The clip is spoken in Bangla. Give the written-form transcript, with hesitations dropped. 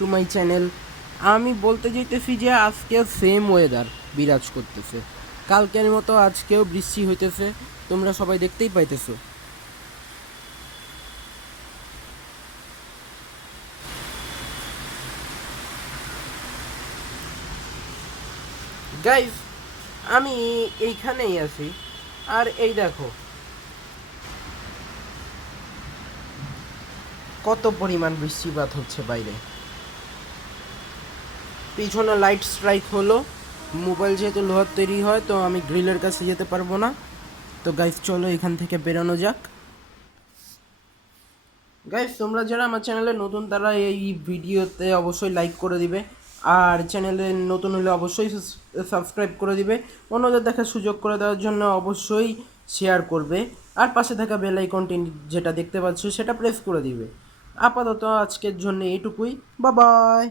To my channel. আমি বলতে চাইতেছি যে আজকে সেম ওয়েদার বিরাজ করতেছে, কালকের মতো আজকেও বৃষ্টি হইতেছে, তোমরা সবাই দেখতেই পাইতেছো। গাইজ, আমি এইখানেই আছি, আর এই দেখো কত পরিমাণ বৃষ্টিপাত হচ্ছে বাইরে। পিছনে লাইট স্ট্রাইক হলো, মোবাইল যেহেতু লোহার তৈরি হয় তো আমি গ্রিলের কাছে যেতে পারবো না। তো গাইজ চলো এখান থেকে বেরোনো যাক। গাইজ, তোমরা যারা আমার চ্যানেলে নতুন তারা এই ভিডিওতে অবশ্যই লাইক করে দিবে, আর চ্যানেলে নতুন হলে অবশ্যই সাবস্ক্রাইব করে দিবে। অন্যদের দেখার সুযোগ করে দেওয়ার জন্য অবশ্যই শেয়ার করবে, আর পাশে থাকা বেল আইকনটি যেটা দেখতে পাচ্ছ সেটা প্রেস করে দিবে। আপাতত আজকের জন্য এইটুকুই। Bye bye.